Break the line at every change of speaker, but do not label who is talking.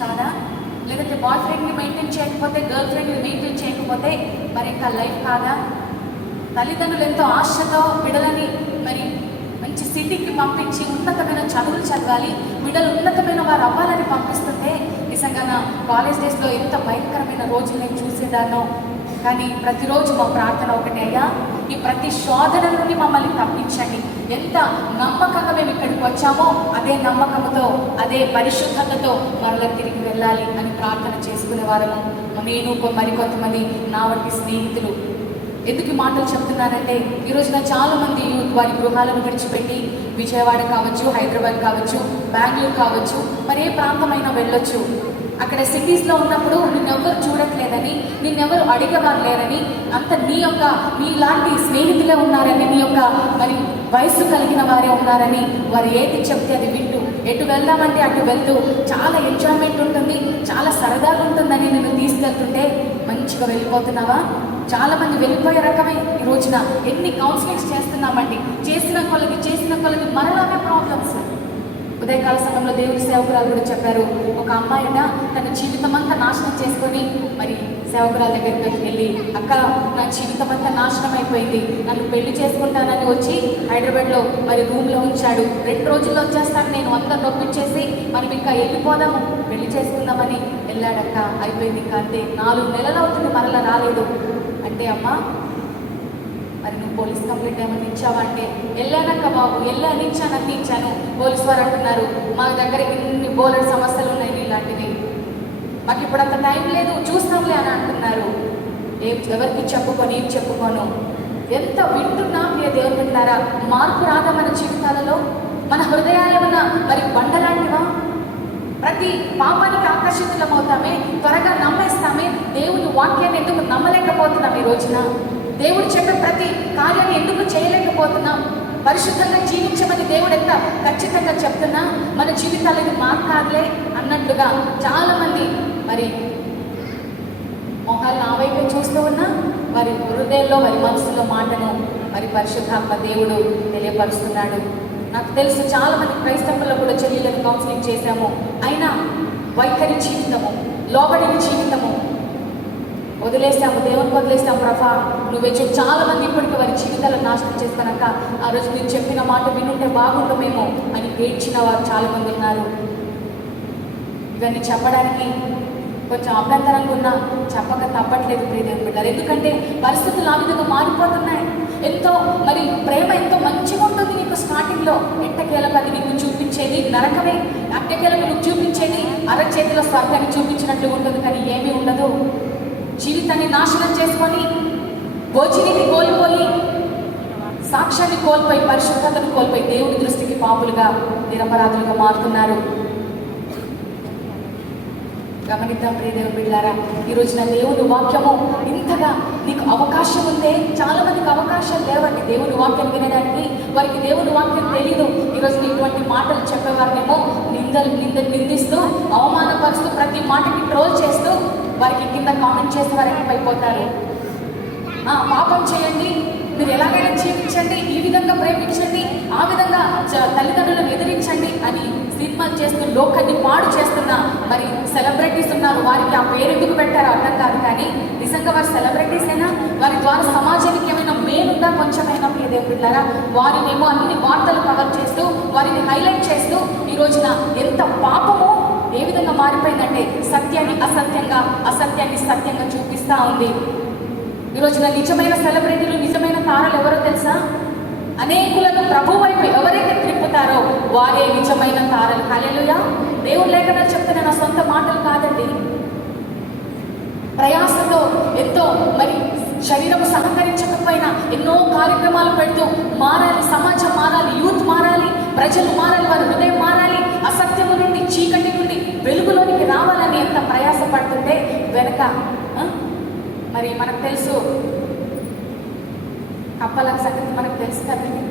కాదా? లేదంటే బాయ్ ఫ్రెండ్ని మెయింటైన్ చేయకపోతే గర్ల్ ఫ్రెండ్ని మెయింటైన్ చేయకపోతే మరి ఇంకా లైఫ్ కాదా? తల్లిదండ్రులు ఎంతో ఆశతో బిడలని మరి మంచి సిటీకి పంపించి ఉన్నతమైన చదువులు చదవాలి బిడ్డలు ఉన్నతమైన వారు అవ్వాలని పంపిస్తుంటే నిజంగా నా కాలేజ్ డేస్లో ఎంత భయంకరమైన రోజులు నేను చూసేదానో కానీ ప్రతిరోజు మా ప్రార్థన ఒకటే అయ్యా ఈ ప్రతి శోధన నుండి మమ్మల్ని తప్పించండి. ఎంత నమ్మకంగా మేము ఇక్కడికి వచ్చామో అదే నమ్మకంతో అదే పరిశుద్ధతతో మరలా తిరిగి వెళ్ళాలి అని ప్రార్థన చేసుకునే వారము. నేను మరికొంతమంది నా వంటి స్నేహితులు. ఎందుకు మాటలు చెప్తున్నానంటే ఈ రోజున చాలా మంది యూత్ వారి గృహాలను విడిచిపెట్టి విజయవాడ కావచ్చు హైదరాబాద్ కావచ్చు బెంగళూరు కావచ్చు మరి ఏ ప్రాంతమైనా వెళ్ళొచ్చు. అక్కడ సిటీస్లో ఉన్నప్పుడు నిన్నెవరు చూడట్లేదు నేనెవరు అడిగేవారు లేరని అంత నీ యొక్క మీలాంటి స్నేహితులే ఉన్నారని నీ యొక్క మరి వయసు కలిగిన వారే ఉన్నారని వారు ఏది చెప్తే అది వింటూ ఎటు వెళ్దామంటే అటు వెళ్తూ చాలా ఎంజాయ్మెంట్ ఉంటుంది చాలా సరదాగా ఉంటుందని నేను తీసుకెళ్తుంటే మంచిగా వెళ్ళిపోతున్నావా? చాలా మంది వెళ్ళిపోయే రకమే ఈ రోజున. ఎన్ని కౌన్సిలింగ్స్ చేస్తున్నామండి. చేసిన కొలది చేసిన కొలది మరలానే ప్రాబ్లమ్స్ ఉదయకాల సమయంలో దేవుడి సేవకురాలు కూడా చెప్పారు ఒక అమ్మాయిట తన జీవితం అంతా నాశనం చేసుకొని మరి సేవకురాల దగ్గరికి వెళ్ళి అక్క నా జీవితం అంతా నాశనం అయిపోయింది నన్ను పెళ్ళి చేసుకుంటానని వచ్చి హైదరాబాద్లో మరి రూమ్లో ఉంచాడు. రెండు రోజుల్లో వచ్చేస్తాను నేను అంతా నొప్పించేసి మనం ఇంకా వెళ్ళిపోదాము పెళ్ళి చేసుకుందామని వెళ్ళాడక్క అయిపోయింది ఇంకా అంతే నాలుగు నెలలు అవుతుంది మరలా రాలేదు. అంటే అమ్మ మరి నువ్వు పోలీస్ కంప్లైంట్ ఏమైనా ఇచ్చావా అంటే వెళ్ళానక్క బాబు వెళ్ళాను ఇచ్చాను అన్ని ఇచ్చాను పోలీస్ వారు అంటున్నారు. మా దగ్గర ఇన్ని బోలెడ్ సమస్యలు ఉన్నాయి ఇలాంటివి మాకు ఇప్పుడు అంత టైం లేదు చూస్తాంలే అని అంటున్నారు. ఏం ఎవరికి చెప్పుకొని ఏం చెప్పుకోను? ఎంత వింటున్నా ప్రియ దేవుని మార్పు రాదా మన జీవితాలలో? మన హృదయాలమన్నా మరి బండలాంటివా? ప్రతి పాపానికి ఆకర్షితులమవుతామే త్వరగా నమ్మేస్తామే దేవుని వాక్యాన్ని ఎందుకు నమ్మలేకపోతున్నాం ఈ రోజున? దేవుడు చెప్పే ప్రతి కార్యాన్ని ఎందుకు చేయలేకపోతున్నాం? పరిశుద్ధంగా జీవించమని దేవుడు ఎంత ఖచ్చితంగా చెప్తున్నా మన జీవితాలకి మార్కాదులే అన్నట్లుగా చాలా మంది మరి మొహాలు నా వైపు చూస్తూ ఉన్నా వారి హృదయంలో వారి మనసులో మాటను మరి పరిశుద్ధాత్మ దేవుడు తెలియపరుస్తున్నాడు. నాకు తెలుసు చాలా మంది క్రైస్తవుల్లో కూడా చెల్లెలను కౌన్సిలింగ్ చేశాము. అయినా వైఖరి జీవితము లోబడిన జీవితము వదిలేస్తాము దేవుని వదిలేస్తాము ప్రభా. నువ్వే చెప్పు చాలా మంది ఇప్పటికీ వారి జీవితాలను నాశనం చేస్తానక్క ఆ రోజు నేను చెప్పిన మాట వినుంటే బాగుండమేమో అని ఏడ్చిన వారు చాలా మంది ఉన్నారు. ఇవన్నీ చెప్పడానికి కొంచెం అభ్యంతరంగా ఉన్నా చెప్పక తప్పట్లేదు ప్రియదేవుని బిడ్డారు ఎందుకంటే పరిస్థితులు ఆ విధంగా మారిపోతున్నాయి. ఎంతో మరి ప్రేమ ఎంతో మంచిగా ఉంటుంది నీకు స్టార్టింగ్లో. ఎట్టకేలకు అది నీకు చూపించేది నరకమే. అట్టకేలకు నువ్వు చూపించేది అరచేతిలో స్వర్గాన్ని చూపించినట్టు ఉంటుంది కానీ ఏమీ ఉండదు. జీవితాన్ని నాశనం చేసుకొని భోజనిని కోల్పోయి సాక్ష్యాన్ని కోల్పోయి పరిశుద్ధతను కోల్పోయి దేవుని దృష్టికి పాపులుగా నిరపరాధులుగా మారుతున్నారు. గమనిద్దాం ప్రియ దేవుని బిడ్డారా. ఈరోజు నా దేవుని వాక్యము ఇంతగా నీకు అవకాశం ఉందే చాలా మందికి అవకాశం లేవండి దేవుని వాక్యం వినడానికి. వారికి దేవుని వాక్యం తెలియదు ఈరోజు ఇటువంటి మాటలు చెప్పేవారినేమో నిందలు నింద నిందిస్తూ అవమానపరుస్తూ ప్రతి మాటకి ట్రోల్ చేస్తూ వారికి కింద కామెంట్ చేసే వారికి అయిపోతారు పాపం చేయండి. మీరు ఎలాగైనా జీవించండి. ఈ విధంగా ప్రేమించండి. ఆ విధంగా చ- తల్లిదండ్రులను ఎదిరించండి అని సినిమా చేస్తూ లోకాన్ని పాడు చేస్తున్న మరి సెలబ్రిటీస్ ఉన్నారు. వారికి ఆ పేరు ఎందుకు పెట్టారో అర్థం కాదు కానీ నిజంగా వారు సెలబ్రిటీస్ అయినా వారి ద్వారా సమాజానికి ఏమైనా మేలుందా కొంచెమైనా మీ దేవుళ్ళారా వారినేమో అన్ని వార్తలు కవర్ చేస్తూ వారిని హైలైట్ చేస్తూ ఈ రోజున ఎంత పాపము ఏ విధంగా మారిపోయిందంటే సత్యాన్ని అసత్యంగా అసత్యాన్ని సత్యంగా చూపిస్తా ఉంది. ఈ రోజున నిజమైన సెలబ్రిటీలు నిజమైన తారలు ఎవరో తెలుసా? అనేకులను ప్రభు వైపు ఎవరైతే తిప్పుతారో వారే నిజమైన తారలు. హల్లెలూయా. దేవుడు లేకుండా చెప్తున్న నా సొంత మాటలు కాదండి. ప్రయాసతో ఎంతో మరి శరీరం సహకరించకపోయినా ఎన్నో కార్యక్రమాలు పెడుతూ మారాలి సమాజం మారాలి యూత్ మారాలి ప్రజలు మారాలి వారి హృదయం మారాలి. అసత్యము నుండి చీకటి నుండి వెలుగులోనికి రావాలని ఎంత ప్రయాసపడుతుంటే వెనక మరి మనకు తెలుసు కప్పల సంగతి మనకు తెలుసు కదండి.